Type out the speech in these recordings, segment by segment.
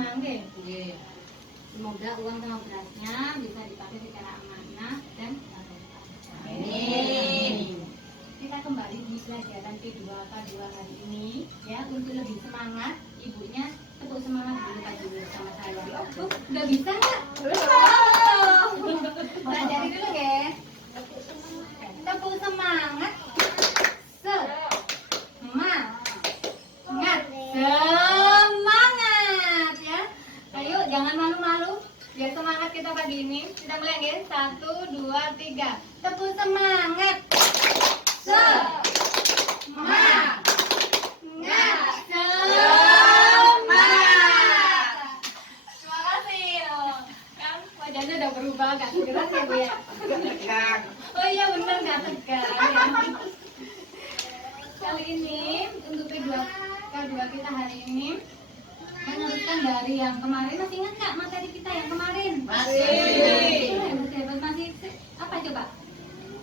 rumah, nggih. Semoga uang sama berasnya bisa dipakai secara amanah dan amin. Kita kembali di pelajaran P2K2 hari ini ya, untuk lebih semangat ibunya tepuk semangat dulu Kak dulu sama saya. Udah bisa nggak? Pelajari dulu ya. Tepuk semangat. Semangat ya. Ayo jangan malu-malu. Biar semangat kita pagi ini. Kita mulai ya. 1, 2, 3. Tepuk semangat. Semangat. Terima kasih. Kan wajahnya udah berubah, gak tegang ya Bu ya? Tegang. Oh iya bener gak tegang ya. Kali ini untuk P2K2 kita hari ini meneruskan dari yang kemarin. Masih ingat Kak materi kita yang kemarin? Masih. Hebat masih. Apa coba?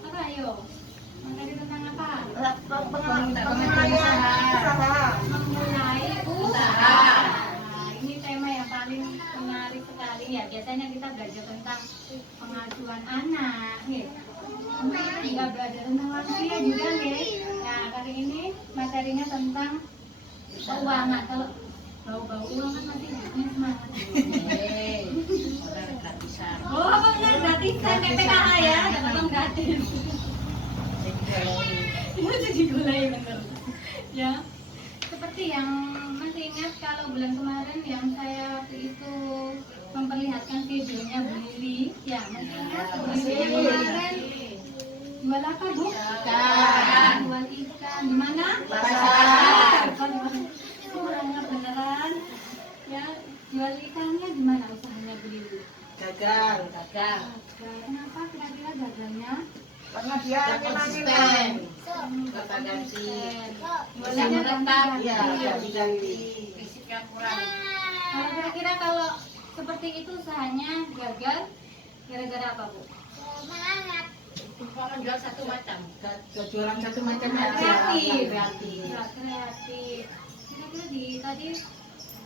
Apa ayo? Materi tentang apa? Memulai usaha. Memulai usaha. Nah, ini tema yang paling menarik sekali ya. Biasanya kita belajar tentang pengasuhan anak, ya. Mungkin kita juga belajar tentang lansia juga, ya. Nah, kali ini materinya tentang keuangan. Kalau bau-bau uang kan masih hidupnya semangat. Oh, apa benar gratisan kayak PKH ya? Dapat uang gratis. Itu jadi gulai bener. Ya. Seperti yang masih ingat kalau bulan kemarin yang saya waktu itu memperlihatkan videonya Bu Lili, ya masih ingat Bu Lili kemarin jual apa Bu? Ikan. Jual ikan di mana? Pasar. Orangnya beneran. Ya, jual ikannya di mana usahanya Bu Lili? Gagal. Kenapa kira-kira gagalnya? Karena dia konsisten. Kata ganti. Bolehnya ganti. Ya, ganti. Fisiknya kurang. Kalau kira-kira kalau seperti itu usahanya gagal gara-gara apa Bu? Kalau jual satu macam. Jualan satu macam Kreatif. Kreatif. Kreatif. Kira-kira di tadi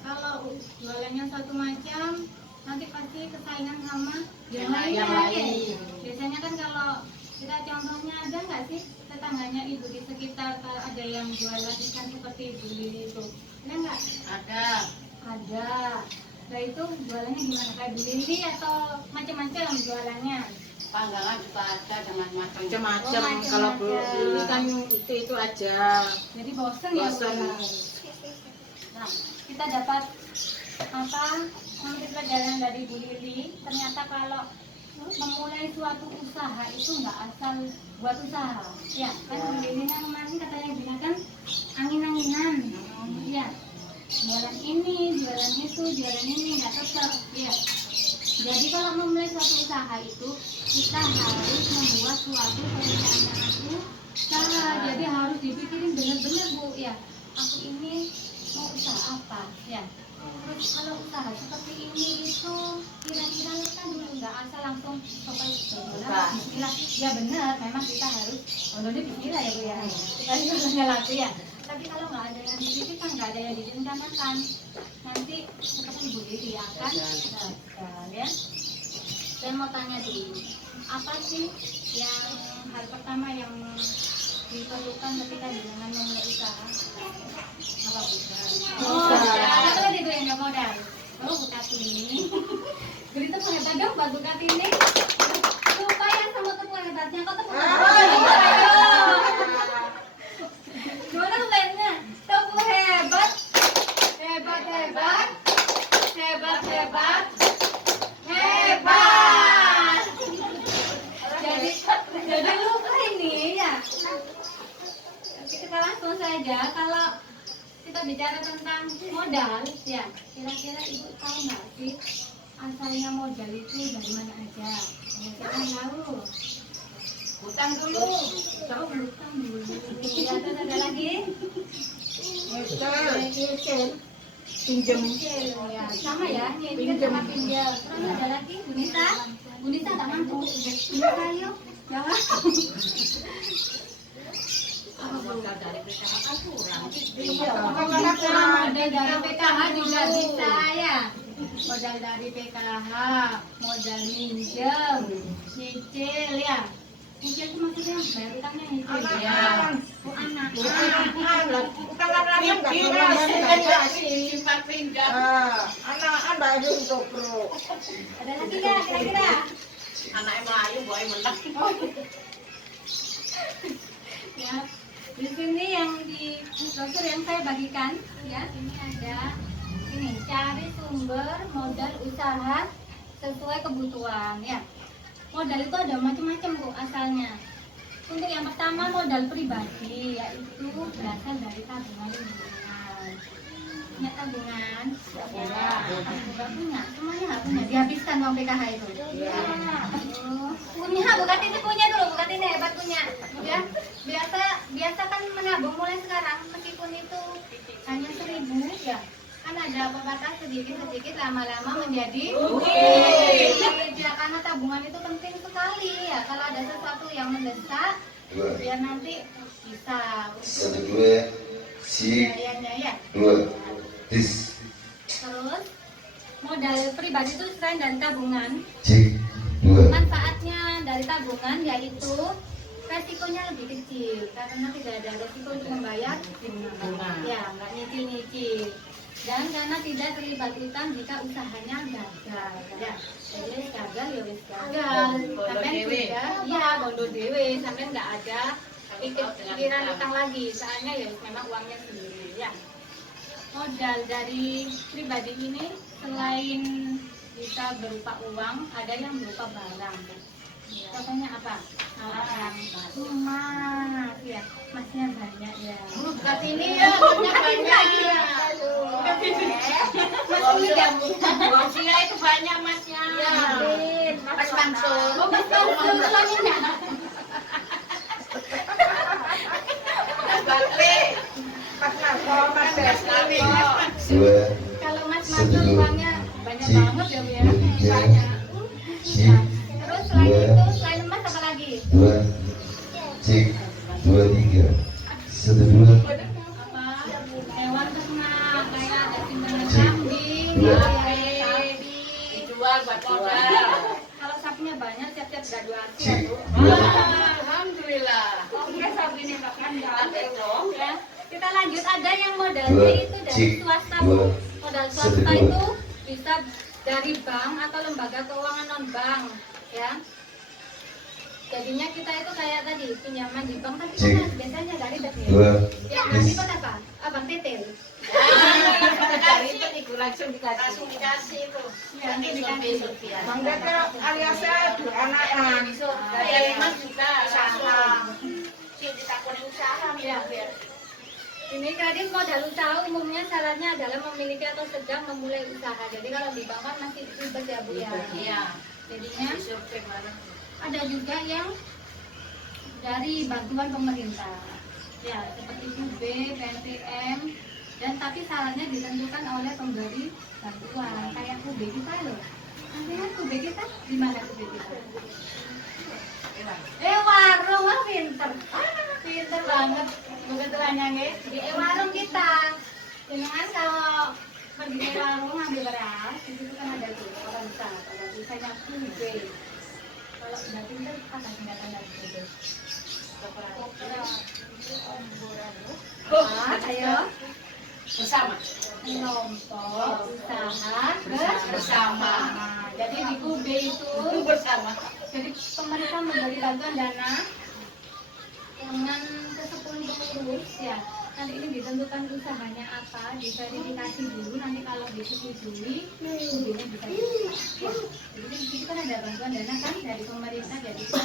kalau jualannya satu macam nanti pasti kesaingan sama yang lainnya. lain. Biasanya kan kalau kita contohnya ada nggak sih tetangganya ibu di sekitar kalau ada yang jualan ikan seperti Ibu Lili itu? Ada nggak? Ada. Nah itu jualannya gimana? Kayak Bu Lili atau macam-macam jualannya? Panggangan juga ada dengan macam. Macam-macam. Oh, Kalau macam-macam. dulu kan itu aja. Jadi bosen ya Bu? Bosen. Nah kita dapat apa? Nanti pelajaran dari Bu Lili. Ternyata kalau memulai suatu usaha itu nggak asal buat usaha. Ya kan Bu Lili kan kemarin katanya bilang kan angin-anginan. Ya. Jualan ini, jualan itu, jualan ini nggak tetap. Ya. Jadi kalau memulai suatu usaha itu kita harus membuat suatu perencanaan usaha. Jadi harus dipikirin benar-benar Bu ya. Aku ini mau usaha apa ya? Terus kalau usaha seperti ini itu kira-kira kan dulu nggak asal langsung pokoknya bismillah. Ya benar, memang kita harus dulu bismillah ya Bu ya. Kita harusnya laku ya. Tapi kalau nggak ada yang dipikirkan, nggak ada yang direncanakan, nanti seperti Bu Lili akan gagal ya. Saya mau tanya dulu, apa sih yang hal pertama yang diperlukan ketika dengan memulai usaha? Apa Bu? Apa tadi Bu yang nggak modal? Oh buka ini. Jadi itu pengetat dong buat buka ini. Lupa ya sama tepung hebatnya, kok tepung gimana mainnya? Tepung hebat. Jadi lupa ini ya. Kita langsung saja kalau kita bicara tentang modal ya. Kira-kira Ibu tahu nggak sih asalnya modal itu dari mana aja? Kita tahu. Hutang dulu. Tahu hutang dulu. Ya, terus ada lagi? Pinjam. Ya, sama ya, nyicil sama pinjam. Terus ada lagi, Bu Nita tak mampu. Nita yuk, jangan. Modal dari PKH kan kurang. Iya, kalau kurang ada dari PKH juga bisa ya. modal dari PKH, modal minjem, nyicil ya. Nyicil itu maksudnya bayar utangnya nyicil. Anak-anak. Oh anak. Anak-anak. Bukan lari-larian nggak Iya, pernah saya baca. simpan pinjam. Anak-anak baru untuk bro. Ada lagi nggak kira-kira? Anak Melayu, boy menang. Ya, di sini yang di brosur yang saya bagikan ya, ini ada ini cari sumber modal usaha sesuai kebutuhan ya. Modal itu ada macam-macam Bu asalnya. Untuk yang pertama modal pribadi yaitu berasal dari tabungan lingkungan. Punya tabungan? Ya, nggak punya, semuanya nggak punya. Dihabiskan uang PKH itu. Oh, punya, bukan ini punya dulu, bukan ini hebat punya. Ya, biasa kan menabung mulai sekarang meskipun itu hanya 1.000 ya. Kan ada pembatas sedikit-sedikit lama-lama menjadi ya, karena tabungan itu penting sekali ya. Kalau ada sesuatu yang mendesak biar nanti bisa Satu dua, si ya. dua, dis, Terus modal pribadi itu selain dari tabungan, cik dua, manfaatnya dari tabungan yaitu resikonya lebih kecil karena tidak ada resiko untuk membayar bunga. Ya, nggak nyicil-nyicil. Dan karena tidak terlibat utang jika usahanya gagal. Ya, jadi gagal ya wis gagal. Sampai sudah, ya bondo dewe, sampai nggak ada pikiran utang lagi. Soalnya ya memang uangnya sendiri. Ya. Modal dari pribadi ini selain bisa berupa uang, ada yang berupa barang. Contohnya apa? Emas, ya, emasnya banyak ya. Bukan ini ya, banyak banyak. Mas ini gak Uang sila itu banyak masnya. Mas Mansur. Oh, Mas Mansur suaminya. Mas Bakri. Mas Narko, Mas Deski. dua, Kalau Mas Mansur uangnya banyak cik banget ya Bu ya. dua, tiga, Banyak. cik Terus selain itu, selain emas apa lagi? dua, cik dua, tiga, satu dua, Apa? Hewan ternak kayak ada simpenan kambing, Dua. kayak sapi. Dijual buat modal. Kalau sapinya banyak siap-siap graduasi ya cik Bu. dua, Alhamdulillah. Oke, sapinya bahkan Ada dong. ya. Kita lanjut, ada yang modalnya Dua, itu dari cik, swasta dua, Bu. Modal swasta satu, dua. itu bisa dari bank atau lembaga keuangan non bank ya. Jadinya kita itu kayak tadi pinjaman di bank tapi Cik. kan biasanya dari dua, ya dis, nanti kan apa? Abang titil. Dari itu langsung dikasih. Langsung dikasih itu. Ya, nanti dikasih. Bang Dede aliasnya dua anak-anak. Dari Mas juga usaha. Si ditakoni usaha biar. Ini kredit modal usaha umumnya syaratnya adalah memiliki atau sedang memulai usaha. Jadi kalau di bank kan masih ribet ya Bu ya. Iya. Jadinya Survei mana? ada juga yang dari bantuan pemerintah. Ya, seperti QB, PNTM, dan tapi syaratnya ditentukan oleh pemberi bantuan. Kayak QB kita loh. Nanti kan QB kita di mana QB kita? Warung lah pinter. Pinter banget. Kebetulannya nih di warung kita. Jangan kalau pergi ke warung ambil beras, di situ kan ada tuh orang besar, ada tulisannya QB. Kalau udah pinter apa singkatan dari QB? Ayo Bersama. kelompok usaha Bersama. Jadi di QB itu Bersama. jadi pemerintah memberi bantuan dana dengan ke 10 pengurus ya. Nanti ini ditentukan usahanya apa, diverifikasi dulu. Nanti kalau disetujui, QB-nya bisa dibuka. Ya. Jadi di situ kan ada bantuan dana kan dari pemerintah. Jadi kita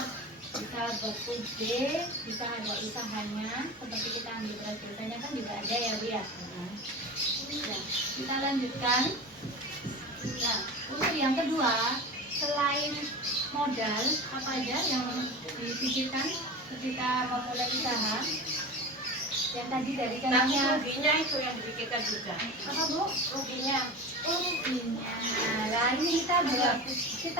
bisa buat QB, bisa ada usahanya. Seperti kita ambil beras biasanya kan juga ada ya Bu ya. Ya, kita lanjutkan. Nah, untuk yang kedua, selain modal apa aja yang dipikirkan ketika memulai usaha? Yang tadi dari Tapi contohnya ruginya itu yang dipikirkan juga. apa Bu? Ruginya. Ruginya. Nah, ini kita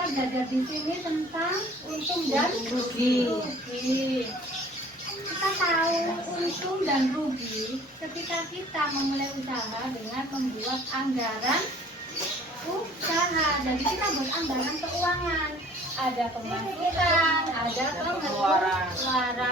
belajar di sini tentang untung dan rugi. Kita tahu untung dan rugi ketika kita memulai usaha dengan membuat anggaran usaha. jadi kita buat anggaran keuangan, ada pemasukan, ada pengeluaran.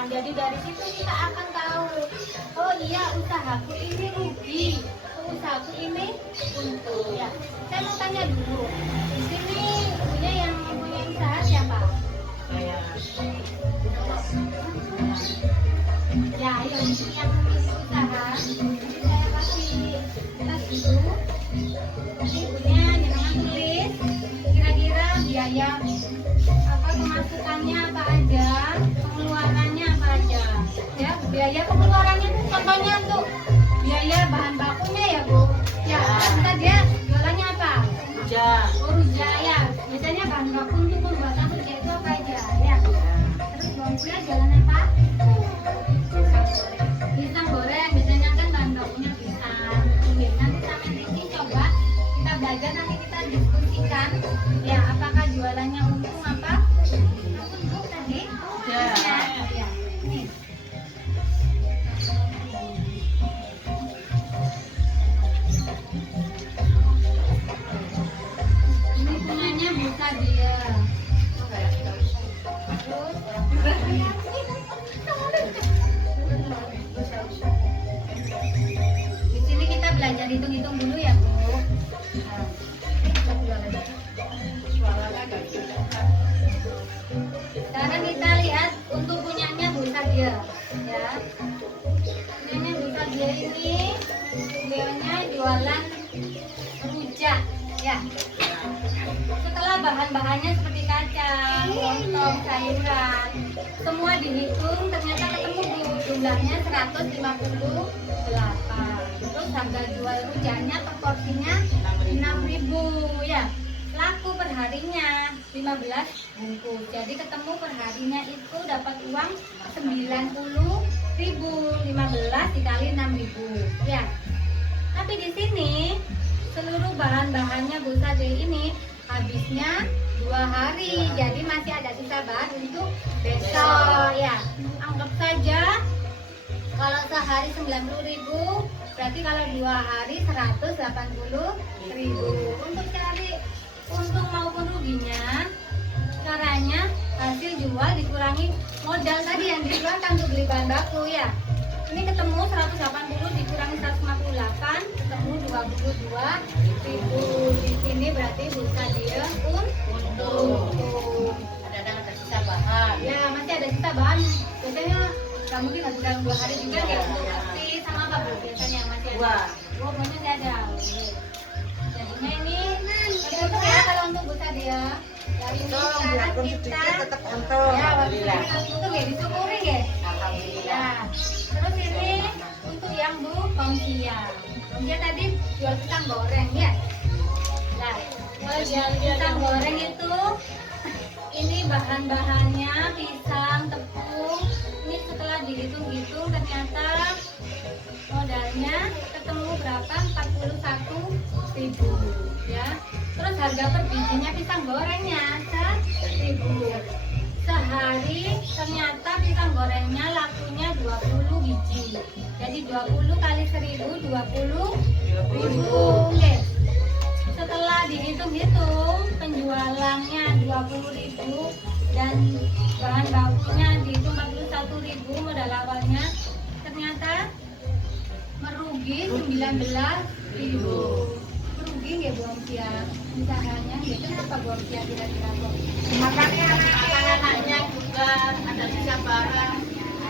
Jadi dari situ kita akan tahu, oh iya usahaku ini rugi, usahaku ini untung. Ya, saya mau tanya dulu, di sini punya yang mempunyai usaha siapa? Ya, ayo yang memiliki usaha, saya kasih tas dulu. Ibunya jangan tulis kira-kira biaya apa pemasukannya apa aja, pengeluarannya apa aja. Ya, biaya pengeluarannya tuh contohnya untuk biaya bahan bakunya ya Bu. Ya, kita dia jualannya apa? Rujak ya. Biasanya bahan baku untuk pembuatan rujak itu apa aja? Ya. Terus bawangnya jualan apa? Pisang goreng. Biasanya kan bahan bakunya pisang. Oke, nanti sama Riki coba kita belajar, nanti kita diskusikan ya apakah jualannya untung apa? Untung tadi? Ya. Ya. Nih. Ini punyanya buka dia. Di sini kita belajar hitung-hitung dulu ya Bu. Sekarang kita lihat untuk punyanya Bu Sadia ya. Punyanya Bu Sadia ini beliaunya jualan rujak ya. Setelah bahan-bahannya seperti kacang, lontong, sayuran, semua dihitung ternyata ketemu Bu, jumlahnya 158. Terus harga jual rujaknya per porsinya 6.000 ya. Laku perharinya 15 bungkus. Jadi ketemu perharinya itu dapat uang 90.000. 15 dikali 6.000 ya. Tapi di sini seluruh bahan-bahannya Bu Sade ini habisnya 2 hari, jadi masih ada sisa bahan untuk besok ya. Anggap saja kalau sehari 90.000, berarti kalau 2 hari 180.000. Untuk cari untung maupun ruginya, caranya hasil jual dikurangi modal tadi yang dikeluarkan untuk beli bahan baku ya. Ini ketemu 180 dikurangi 158, ketemu 22.000. Di sini berarti bisa dia untung. Ada sisa bahan. Ya, masih ada sisa bahan. Biasanya nggak mungkin habis dalam 2 hari juga ya. Tapi sama apa Bu? Biasanya masih ada. Oh, masih ada. Jadinya ini untuk ya kalau untuk Bu Sadia. Dari ini Untung, sekarang biarpun kita sedikit tetap untung. ya, waktu kita untung ya disyukuri ya. Alhamdulillah. Nah, terus ini untuk yang Bu Komsia. Komsia tadi jual pisang goreng ya. Nah, kalau jual pisang goreng itu ini bahan-bahannya pisang, tepung. Ini setelah dihitung-hitung ternyata modalnya ketemu berapa? 41.000 ya. Terus harga per bijinya pisang gorengnya 1.000. Sehari ternyata pisang gorengnya lakunya 20 biji. Jadi 20 kali 1.000 20.000. Oke. Setelah dihitung-hitung penjualannya 20.000 dan bahan bakunya dihitung 41.000, modal awalnya ternyata merugi 19.000. Merugi nggak Bu Omsia usahanya? Ya kenapa Bu Omsia kira-kira Bu? Makanya Anak-anaknya juga ada sisa barang.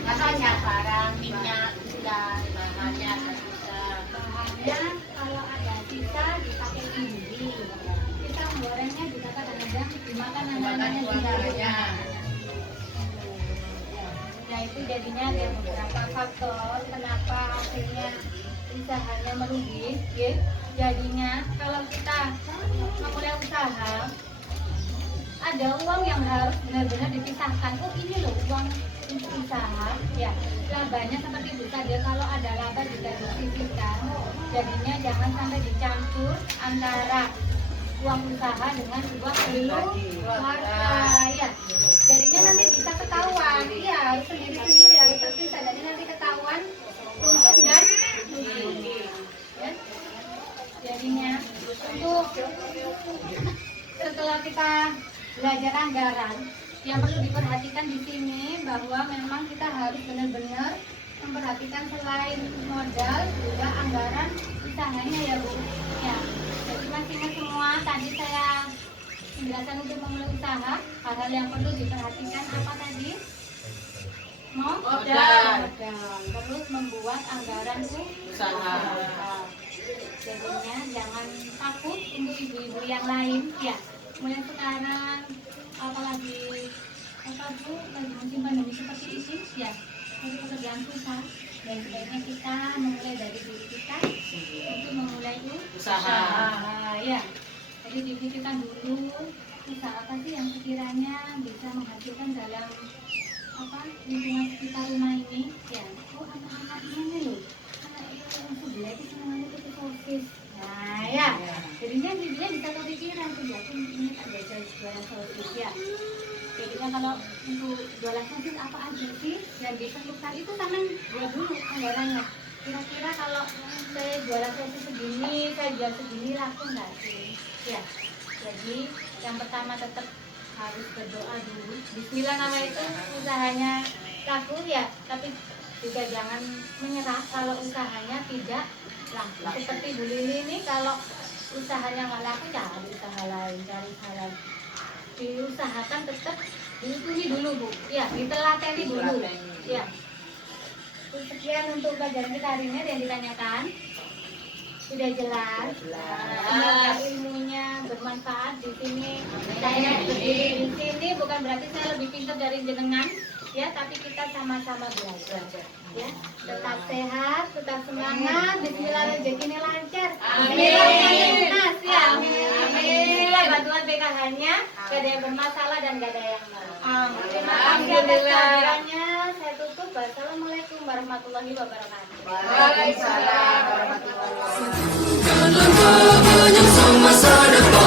Ada barang, minyak, gula, bahannya ada sisa. Bahannya kalau ada sisa dipakai sendiri. Pisang gorengnya juga kadang-kadang dimakan anak-anaknya juga. Nah itu jadinya ada beberapa faktor kenapa hasilnya usahanya merugi ya. Jadinya kalau kita memulai usaha ada uang yang harus benar-benar dipisahkan. Oh ini loh uang untuk usaha ya, labanya seperti Bu Sadia kalau ada laba juga disisihkan. Jadinya jangan sampai dicampur antara uang usaha dengan uang keluarga ya. Jadinya nanti bisa ketahuan, iya harus sendiri-sendiri, harus terpisah. Jadi nanti ketahuan untung dan rugi ya. Jadinya untuk setelah kita belajar anggaran, yang perlu diperhatikan di sini bahwa memang kita harus benar-benar memperhatikan selain modal juga anggaran usahanya ya Bu. Ya, jadi masih ingat semua tadi saya penjelasan untuk memulai usaha, hal-hal yang perlu diperhatikan apa tadi? Modal. Terus membuat anggaran Usaha. Jadinya jangan takut untuk ibu-ibu yang lain ya. Mulai sekarang apalagi apa Bu lagi musim pandemi seperti ini ya. Jadi pekerjaan susah dan sebaiknya kita memulai dari diri kita untuk memulai Usaha. ya. Jadi dipikirkan dulu usaha apa sih yang sekiranya bisa menghasilkan dalam apa lingkungan sekitar rumah ini ya. Oh anak-anaknya nih loh, anak yang sebelah itu senangnya itu sosis. Nah ya, jadinya dia bisa kepikiran tuh ya, ini tak jajal jualan sosis ya. Jadinya kalau untuk jualan sosis apa aja sih yang diperlukan itu tangan buat dulu anggarannya. Kira-kira kalau saya jualan sosis segini, saya jual segini laku nggak sih? Ya, jadi yang pertama tetap harus berdoa dulu. Bismillah nama itu usahanya laku ya, tapi juga jangan menyerah kalau usahanya tidak laku. Seperti Bu Lili ini kalau usahanya nggak laku cari usaha lain, cari usaha lain. Diusahakan tetap dihitungin dulu Bu, ya ditelateni dulu. Ya. Sekian untuk pelajaran kita hari ini yang ditanyakan. Sudah jelas. Semoga ilmunya bermanfaat di sini. Saya berdiri di sini bukan berarti saya lebih pintar dari jenengan, ya, tapi kita sama-sama belajar. Ya, tetap sehat, tetap semangat. Bismillah rezekinya lancar. Amin. Ya, amin. Bantuan PKH-nya, gak ada yang bermasalah dan gak ada yang mau. Terima kasih atas kehadirannya. Saya tutup. Wassalamualaikum warahmatullahi wabarakatuh. Waalaikumsalam warahmatullahi wabarakatuh. Dalam banyak masa depan.